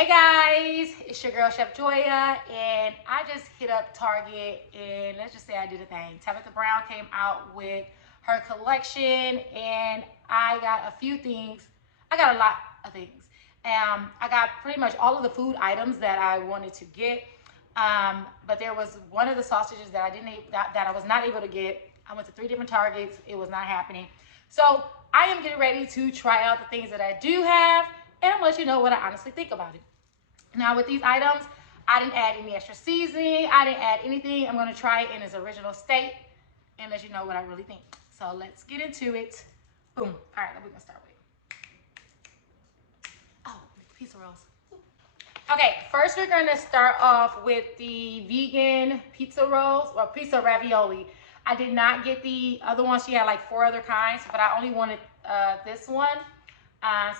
Hey guys, it's your girl Chef Joya, and I just hit up Target, and let's just say I did a thing. Tabitha Brown came out with her collection, and I got a few things. I got a lot of things. I got pretty much all of the food items that I wanted to get, but there was one of the sausages that I was not able to get. I went to 3 different Targets. It was not happening. So I am getting ready to try out the things that I do have, and I'm gonna let you know what I honestly think about it. Now with these items, I didn't add any extra seasoning. I didn't add anything. I'm gonna try it in its original state and let you know what I really think. So let's get into it. Boom. All right, we're gonna start with. Oh, pizza rolls. Okay, first we're gonna start off with the vegan pizza rolls or pizza ravioli. I did not get the other one. She had like 4 other kinds, but I only wanted this one.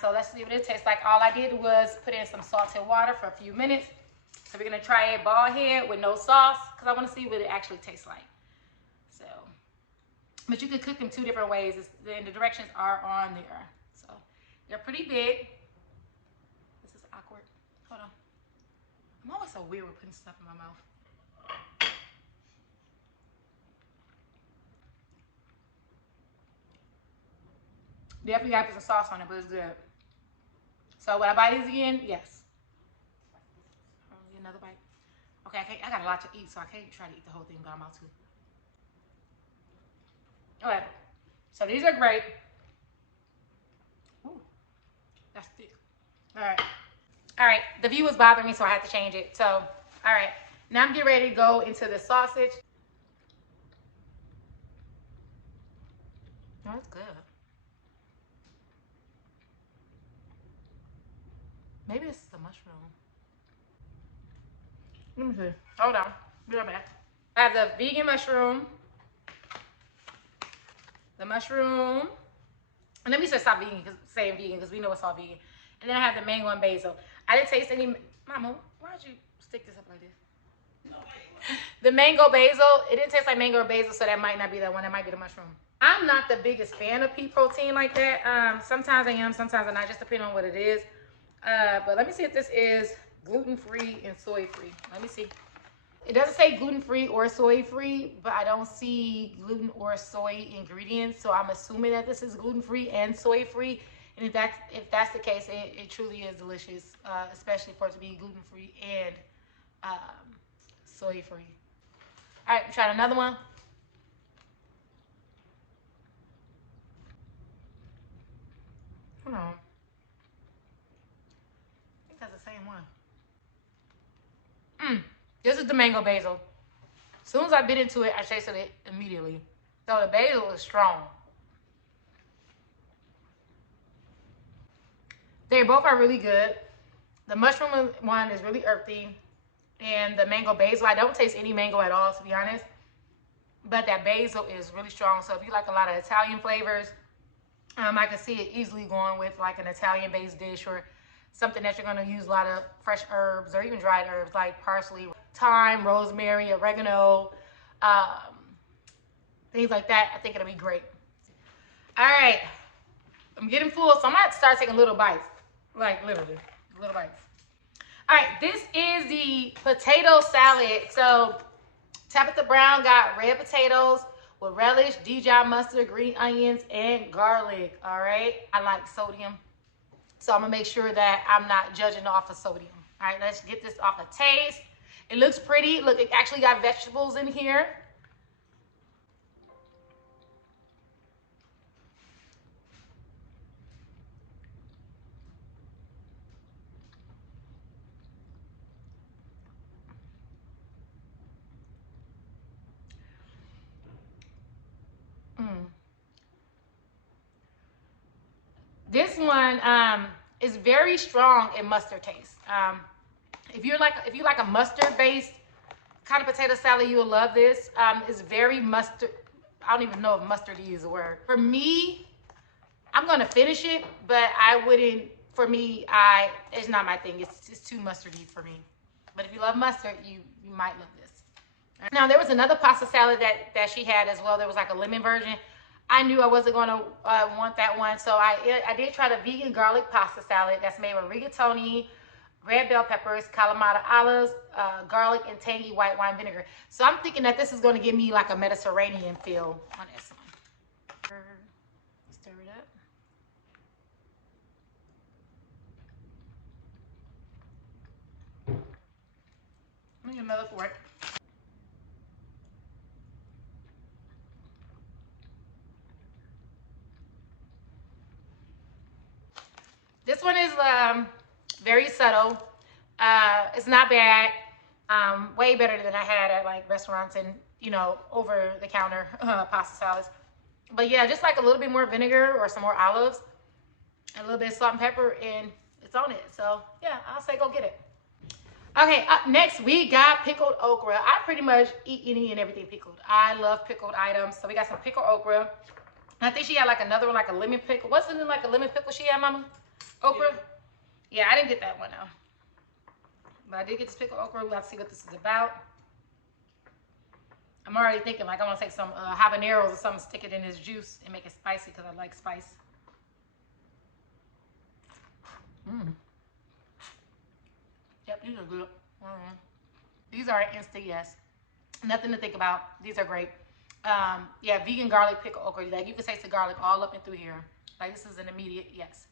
So let's see what it tastes like. All I did was put in some salted water for a few minutes. So we're gonna try it ball head with no sauce because I want to see what it actually tastes like. So, but you could cook them 2 different ways, and the directions are on there. So they're pretty big. This is awkward. Hold on. I'm always so weird with putting stuff in my mouth. Definitely gotta put some sauce on it, but it's good. So would I buy these again? Yes. Another bite. Okay, I got a lot to eat, so I can't try to eat the whole thing, but I'm about to. Alright. So these are great. Ooh, that's thick. Alright. Alright, the view was bothering me, so I had to change it. So, alright. Now I'm getting ready to go into the sausage. Oh, that's good. Maybe it's the mushroom. Let me see. Hold on. Be right back. I have the vegan mushroom. The mushroom. And let me just stop saying vegan because we know it's all vegan. And then I have the mango and basil. I didn't taste any. Mama, why'd you stick this up like this? The mango basil. It didn't taste like mango or basil, so that might not be that one. That might be the mushroom. I'm not the biggest fan of pea protein like that. Sometimes I am, sometimes I'm not, just depending on what it is. But let me see if this is gluten-free and soy-free. Let me see. It doesn't say gluten-free or soy-free, but I don't see gluten or soy ingredients. So I'm assuming that this is gluten-free and soy-free. And if that's the case, it truly is delicious, especially for it to be gluten-free and soy-free. All right, try another one. Hold on. That's the same one. This is the mango basil. As soon as I bit into it, I tasted it immediately. So the basil is strong. They both are really good. The mushroom one is really earthy. And the mango basil, I don't taste any mango at all, to be honest. But that basil is really strong. So if you like a lot of Italian flavors, I can see it easily going with like an Italian-based dish or something that you're going to use a lot of fresh herbs or even dried herbs like parsley, thyme, rosemary, oregano, things like that. I think it'll be great. All right. I'm getting full, so I'm going to start taking little bites. Like literally, little bites. All right. This is the potato salad. So Tabitha Brown got red potatoes with relish, Dijon mustard, green onions, and garlic. All right. I like sodium. So I'm gonna make sure that I'm not judging off of sodium. All right, let's get this off a taste. It looks pretty. Look, it actually got vegetables in here. This one is very strong in mustard taste. If you like a mustard based kind of potato salad, you will love this. It's very mustard. I don't even know if mustardy is a word. For me, I'm gonna finish it, but I wouldn't. For me, it's not my thing. It's too mustardy for me. But if you love mustard, you might love this. Now there was another pasta salad that she had as well. There was like a lemon version. I knew I wasn't going to want that one, so I did try the vegan garlic pasta salad that's made with rigatoni, red bell peppers, Kalamata olives, garlic, and tangy white wine vinegar. So I'm thinking that this is going to give me like a Mediterranean feel on this one. Stir it up. Let me get another fork. This one is very subtle. It's not bad. Way better than I had at like restaurants and, you know, over the counter pasta salads. But yeah, just like a little bit more vinegar or some more olives, and a little bit of salt and pepper, and it's on it. So yeah, I'll say go get it. Okay, up next we got pickled okra. I pretty much eat any and everything pickled. I love pickled items. So we got some pickled okra. And I think she had like another one, like a lemon pickle. Wasn't it like a lemon pickle she had, Mama? Okra? Yeah, I didn't get that one though. But I did get this pickled okra. We'll have to see what this is about. I'm already thinking like I want to take some habaneros or something, stick it in this juice and make it spicy because I like spice. Yep, these are good. These are an instant yes. Nothing to think about. These are great. Yeah, vegan garlic pickled okra. Like you can taste the garlic all up and through here. Like this is an immediate yes.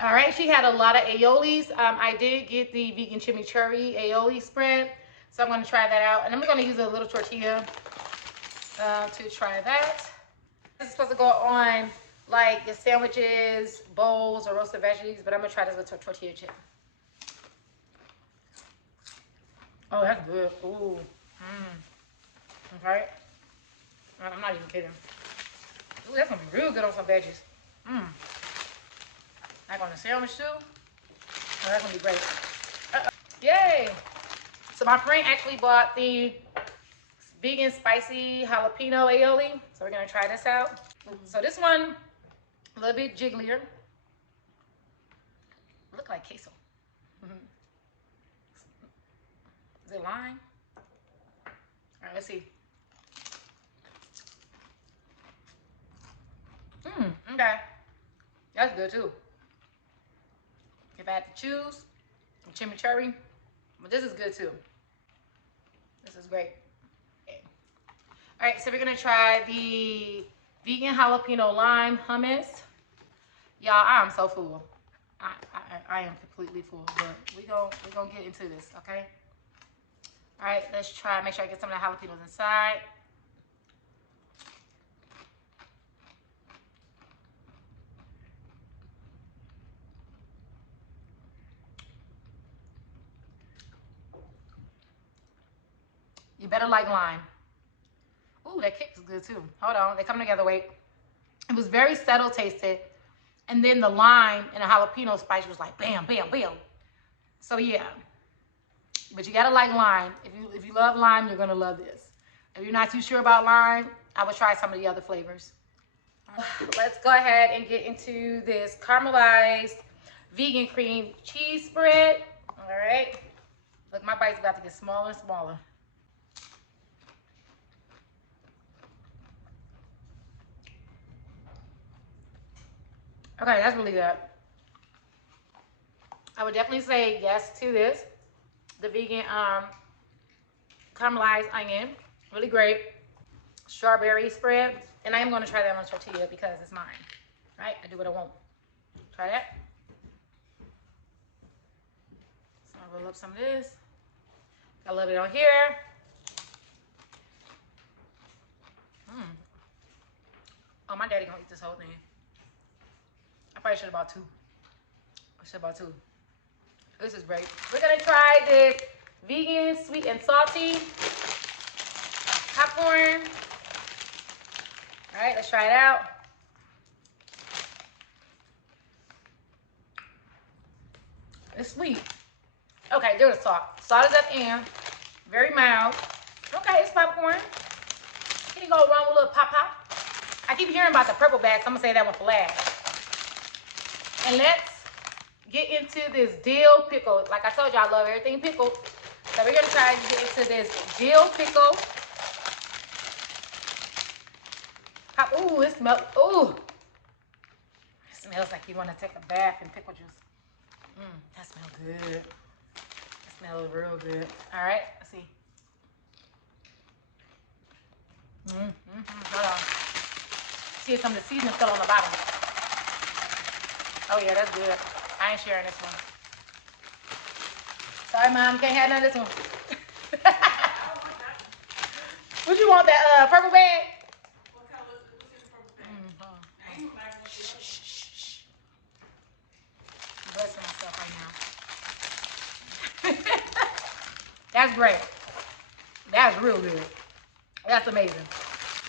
All right, she had a lot of aiolis. I did get the vegan chimichurri aioli spread, so I'm going to try that out. And I'm going to use a little tortilla to try that. This is supposed to go on like your sandwiches, bowls, or roasted veggies, but I'm going to try this with tortilla chip. Oh, that's good. Ooh. Okay. I'm not even kidding. Ooh, that's going to be real good on some veggies. Like on the sandwich too. Oh, that's gonna be great. Yay! So my friend actually bought the vegan spicy jalapeno aioli. So we're gonna try this out. So this one, a little bit jigglier. Look like queso. Is it lime? All right, let's see. Okay. That's good too. If I had to choose, chimichurri, but this is good too. This is great. Okay. All right, so we're gonna try the vegan jalapeno lime hummus. Y'all, I'm so full. I am completely full, but we're gonna get into this, okay? All right, let's try. Make sure I get some of the jalapenos inside. You better like lime. Ooh, that kick is good too. Hold on, they come together, wait. It was very subtle tasted. And then the lime and the jalapeno spice was like bam, bam, bam. So yeah. But you gotta like lime. If you love lime, you're gonna love this. If you're not too sure about lime, I would try some of the other flavors. Let's go ahead and get into this caramelized vegan cream cheese spread. All right. Look, my bite's about to get smaller and smaller. Okay, that's really good. I would definitely say yes to this. The vegan caramelized onion, really great. Strawberry spread, and I am going to try that on tortilla because it's mine, right? I do what I want. Try that. So I'll roll up some of this. Got a little bit on here. Oh, my daddy gonna eat this whole thing. I probably should have bought two. I should have bought two. This is great. We're gonna try this vegan sweet and salty popcorn. All right, let's try it out. It's sweet. Okay, there's salt. Salt is at the end. Very mild. Okay, it's popcorn. Can you go wrong with a little pop pop? I keep hearing about the purple bags. So I'm gonna say that one for last. And let's get into this dill pickle. Like I told you, I love everything pickled. So we're gonna try to get into this dill pickle. Ooh, it smells. Ooh, it Smells like you want to take a bath in pickle juice. That smells good. That smells real good. All right, let's see. Hold on. See, some of the seasoning fell on the bottom. Oh yeah, that's good. I ain't sharing this one. Sorry, Mom, can't have none of this one. Would you want that purple bag? What color is the purple bag? Shh. I'm blessing myself right now. That's great. That's real good. That's amazing.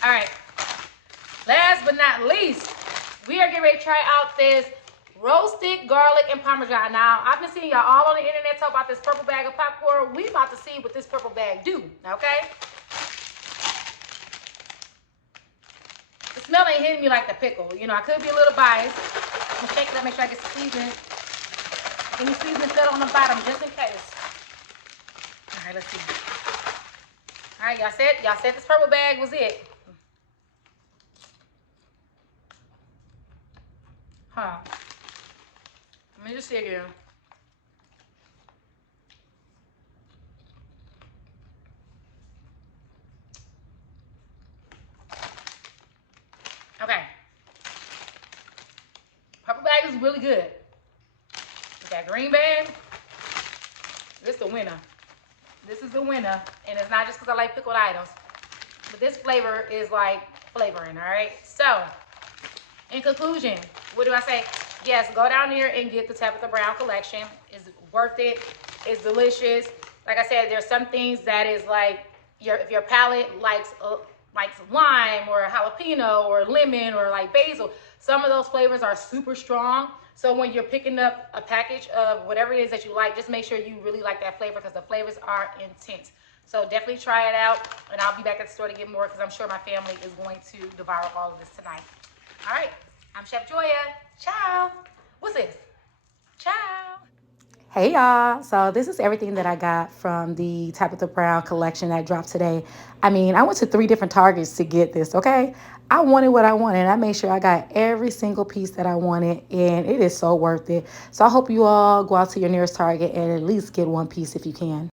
All right. Last but not least, we are getting ready to try out this roasted garlic and Parmesan. Now, I've been seeing y'all all on the internet talk about this purple bag of popcorn. We about to see what this purple bag do, okay? The smell ain't hitting me like the pickle. You know, I could be a little biased. I'm gonna shake it up, make sure I get some seasoning. Any seasoning fell on the bottom, just in case. All right, let's see. All right, y'all said this purple bag was it. Huh. Let me just see again. Okay. Purple bag is really good. With that green bag, this is the winner. This is the winner. And it's not just because I like pickled items. But this flavor is like flavoring, all right? So, in conclusion, what do I say? Yes, go down there and get the Tabitha Brown collection. It's worth it. It's delicious. Like I said, there's some things that is like, if your palate likes lime or jalapeno or lemon or like basil, some of those flavors are super strong. So when you're picking up a package of whatever it is that you like, just make sure you really like that flavor because the flavors are intense. So definitely try it out, and I'll be back at the store to get more because I'm sure my family is going to devour all of this tonight. All right, I'm Chef Joya. Ciao. What's this? Ciao. Hey y'all, so this is everything that I got from the Tabitha Brown collection that dropped today. I mean, I went to 3 different Targets to get this, okay? I wanted what I wanted. I made sure I got every single piece that I wanted, and it is so worth it. So I hope you all go out to your nearest Target and at least get one piece if you can.